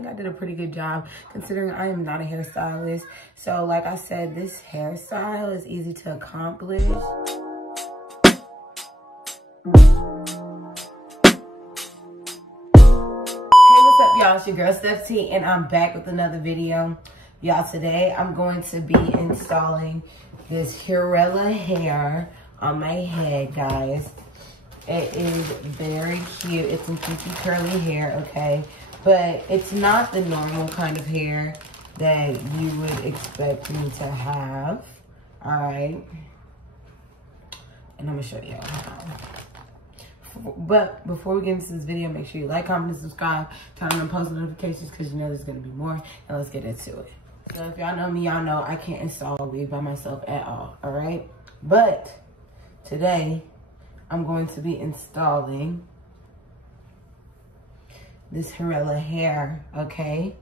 think I did a pretty good job considering I am not a hairstylist. So like I said, this hairstyle is easy to accomplish. Y'all, it's your girl Steph T, and I'm back with another video. Y'all, today I'm going to be installing this Hurela hair on my head, guys. It is very cute. It's some kinky curly hair, okay? But it's not the normal kind of hair that you would expect me to have, all right? And I'm gonna show y'all how. But before we get into this video, make sure you like, comment, and subscribe. Turn on post notifications because you know there's going to be more. And let's get into it. So if y'all know me, y'all know I can't install a wig by myself at all right? But today, I'm going to be installing this Hurela hair, okay?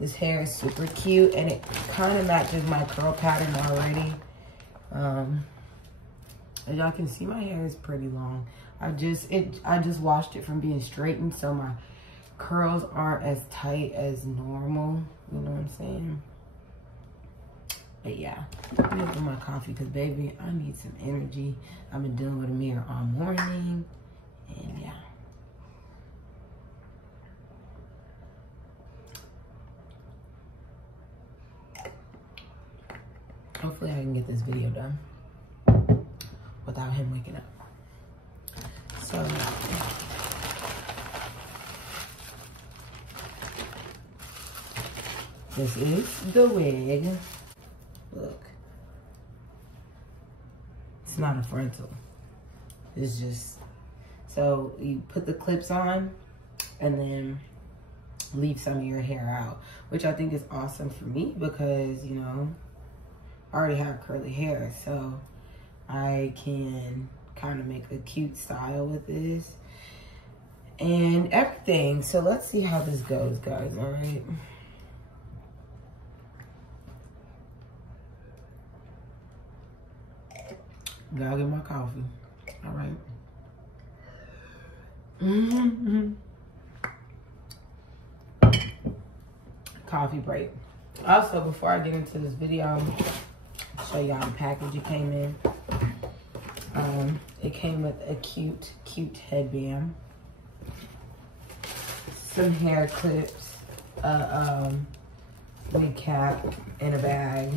This hair is super cute and it kind of matches my curl pattern already. As y'all can see, my hair is pretty long. I just washed it from being straightened, so my curls aren't as tight as normal. You know what I'm saying? But yeah, I'm gonna get my coffee because, baby, I need some energy. I've been dealing with a mirror all morning, and yeah. Hopefully I can get this video done without him waking up. So, this is the wig. Look, it's not a frontal. It's just, so you put the clips on and then leave some of your hair out, which I think is awesome for me because, you know, I already have curly hair, so I can kind of make a cute style with this and everything. So let's see how this goes, guys. All right, gotta get my coffee. All right. Coffee break. Also, before I get into this video, I'll show y'all the package it came in. It came with a cute headband, some hair clips, wig cap in a bag,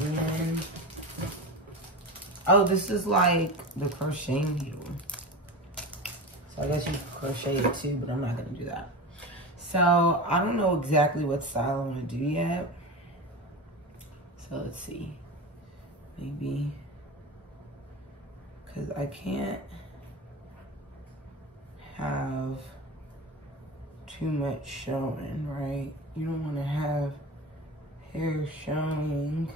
and then, oh, this is like the crochet needle. So I guess you can crochet it too, but I'm not gonna do that. So I don't know exactly what style I wanna do yet. So let's see, maybe, because I can't have too much showing, right? You don't want to have hair showing.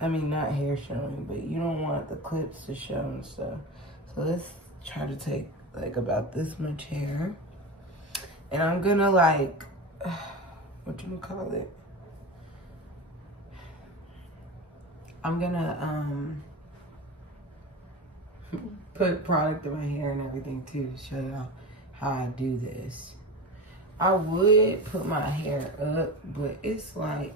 I mean, not hair showing, but you don't want the clips to show and stuff. So let's try to take like about this much hair. And I'm gonna like, what you call it? I'm gonna put product in my hair and everything too to show y'all how I do this. I would put my hair up, but it's like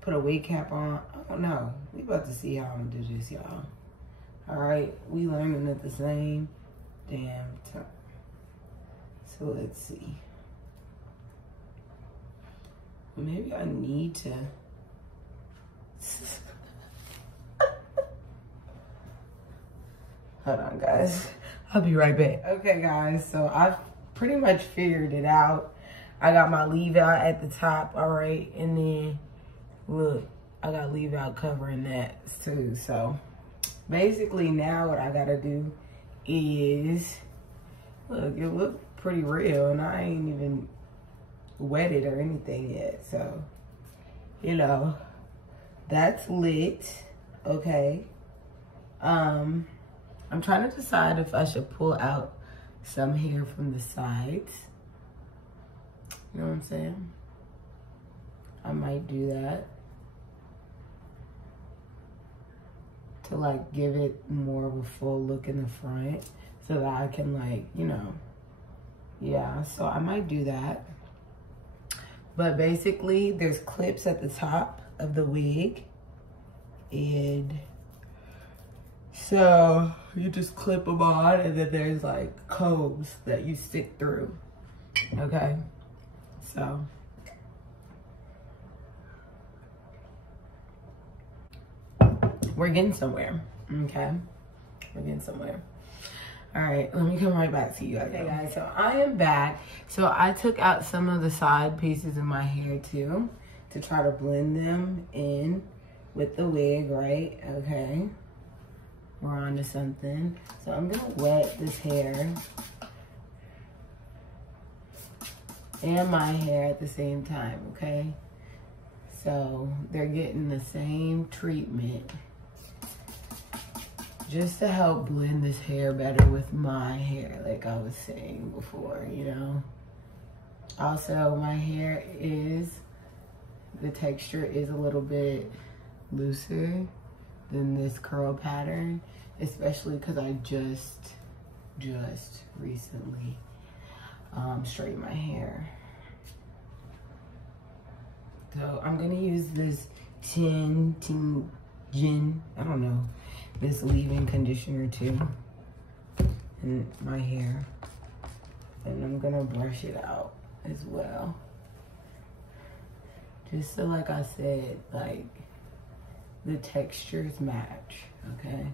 put a wig cap on. I don't know. We about to see how I'm gonna do this, y'all. All right, we learning at the same damn time. So let's see. Maybe I need to. Hold on, guys. I'll be right back. Okay, guys, so I've pretty much figured it out. I got my leave out at the top, all right? And then, look, I got leave out covering that too. So, basically now what I gotta do is, look, it look pretty real and I ain't even wet it or anything yet. So, you know, that's lit, okay? I'm trying to decide if I should pull out some hair from the sides. You know what I'm saying? I might do that to like give it more of a full look in the front so that I can like, you know, Yeah, so I might do that. But basically, there's clips at the top of the wig. And so you just clip them on, and then there's like combs that you stick through. Okay, so. We're getting somewhere, okay? We're getting somewhere. All right, let me come right back to you guys. Okay, guys, so I am back. So I took out some of the side pieces of my hair too to try to blend them in with the wig, right? Okay, we're on to something. So I'm gonna wet this hair and my hair at the same time, okay? So they're getting the same treatment, just to help blend this hair better with my hair, like I was saying before, you know. Also, my hair the texture is a little bit looser than this curl pattern, especially because I just recently straightened my hair. So I'm gonna use this I don't know, this leave-in conditioner too in my hair, and I'm gonna brush it out as well, just so, like I said, like the textures match. Okay,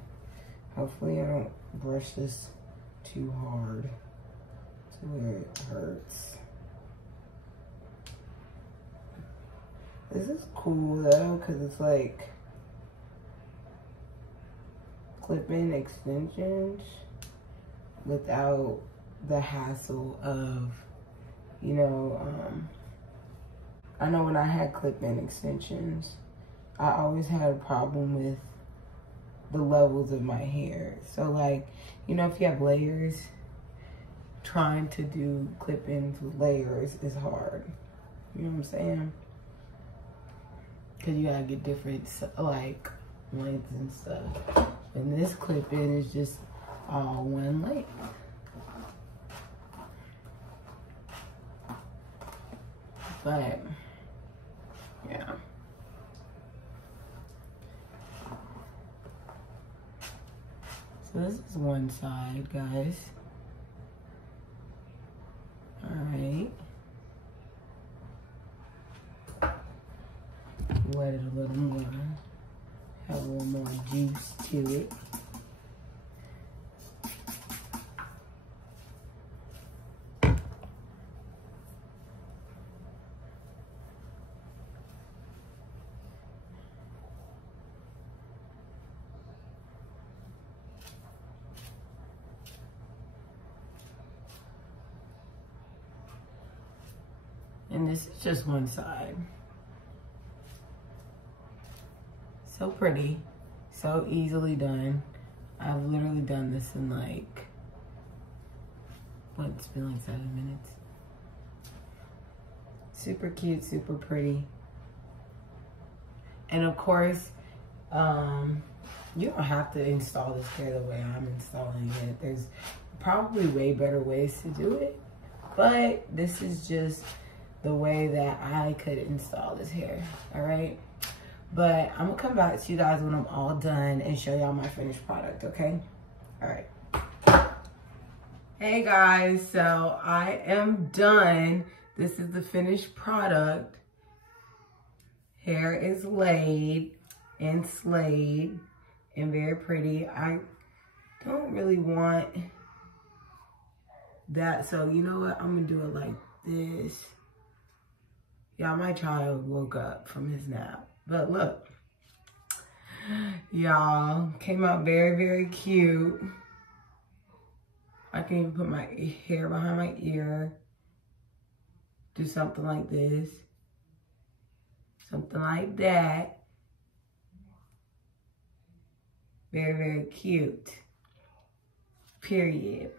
hopefully I don't brush this too hard to where it hurts. This is cool though, because it's like clip-in extensions without the hassle of, you know, I know when I had clip-in extensions, I always had a problem with the levels of my hair. So like, you know, if you have layers, trying to do clip-ins with layers is hard. You know what I'm saying? Because you gotta get different, like, lengths and stuff. And this clip-in is just all one length. But, yeah. So this is one side, guys. All right. Wet it a little more. Have a little more juice to it. And this is just one side. So pretty, so easily done. I've literally done this in like, what, it's been like 7 minutes. Super cute, super pretty. And of course, you don't have to install this hair the way I'm installing it. There's probably way better ways to do it, but this is just the way that I could install this hair, all right? But I'm gonna come back to you guys when I'm all done and show y'all my finished product, okay? All right. Hey guys, so I am done. This is the finished product. Hair is laid and slayed and very pretty. I don't really want that, so you know what? I'm gonna do it like this. Y'all, my child woke up from his nap. But look, y'all, came out very, very cute. I can even put my hair behind my ear. Do something like this. Something like that. Very, very cute. Period.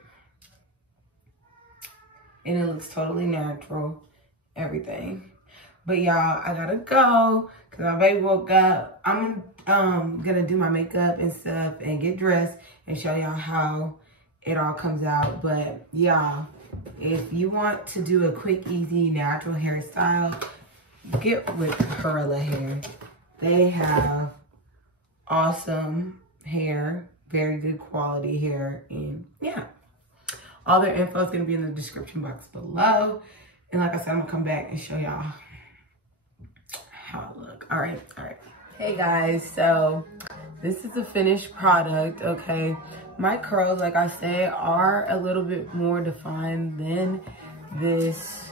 And it looks totally natural. Everything. But y'all, I gotta go because my baby woke up. I'm gonna do my makeup and stuff and get dressed and show y'all how it all comes out. But y'all, if you want to do a quick, easy, natural hairstyle, get with Hurela hair. They have awesome hair, very good quality hair, and yeah. All their info is gonna be in the description box below. And like I said, I'm gonna come back and show y'all how it look. All right. Hey guys, so this is the finished product, okay? My curls, like I said, are a little bit more defined than this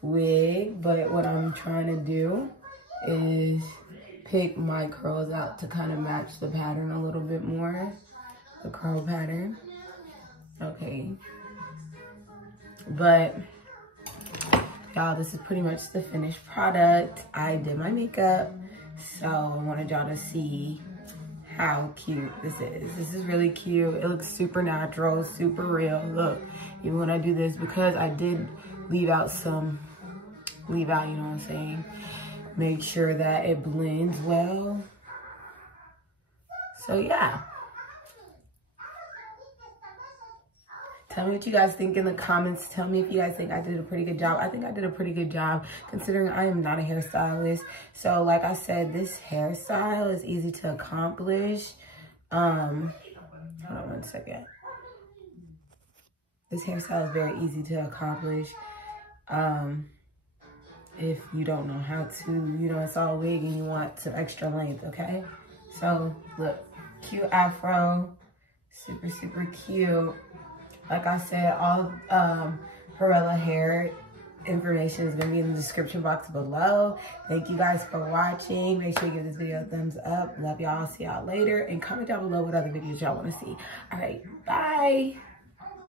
wig, but what I'm trying to do is pick my curls out to kind of match the pattern a little bit more, the curl pattern, okay? But y'all, this is pretty much the finished product. I did my makeup, so I wanted y'all to see how cute this is. This is really cute. It looks super natural, super real. Look, even when I do this, because I did leave out, you know what I'm saying? Make sure that it blends well. So yeah. Tell me what you guys think in the comments. Tell me if you guys think I did a pretty good job. I think I did a pretty good job considering I am not a hairstylist. So like I said, this hairstyle is easy to accomplish. Hold on one second. This hairstyle is very easy to accomplish. If you don't know how to, you know, it's all wig and you want some extra length, okay? So look, cute afro, super, super cute. Like I said, all Hurela hair information is going to be in the description box below. Thank you guys for watching. Make sure you give this video a thumbs up. Love y'all. See y'all later. And comment down below what other videos y'all want to see. All right. Bye.